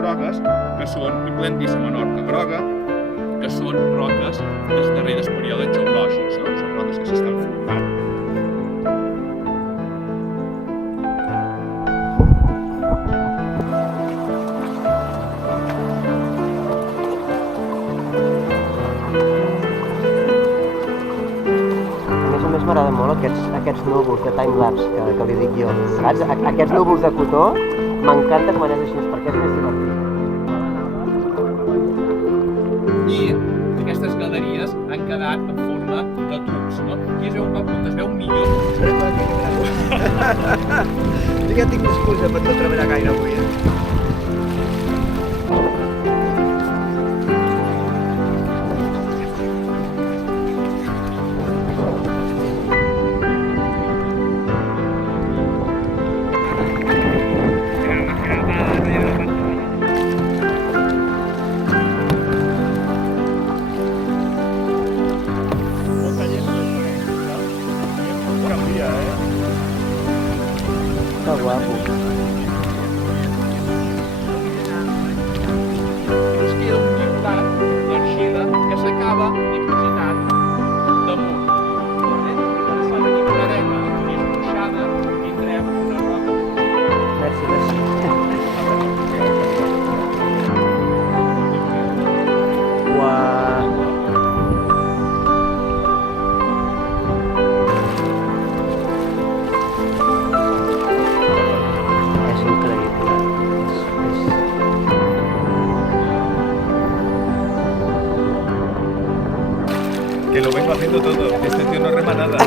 grogues, que són, i podem dir la Menorca groga, que són roques dels darrers períodes geològics, no? Són roques que s'estan formant. A més m'agraden molt aquests núvols de timelapse que li dic jo, saps? Aquests núvols de cotó m'encanta quan és així, perquè és més divertit. I aquestes galeries han quedat en forma de tubs, no? I es veu un cop on es veu millor. Jo ja tinc l'excusa per no treballar gaire avui, Que guapo. Ens queda un lliurat d'argila que s'acaba dipositant damunt. Quan l'alliberarem i és ruixada, tindrem una roca. Merci, merci. Uau. És increïble. que lo vengo haciendo todo. Este tío no rema nada.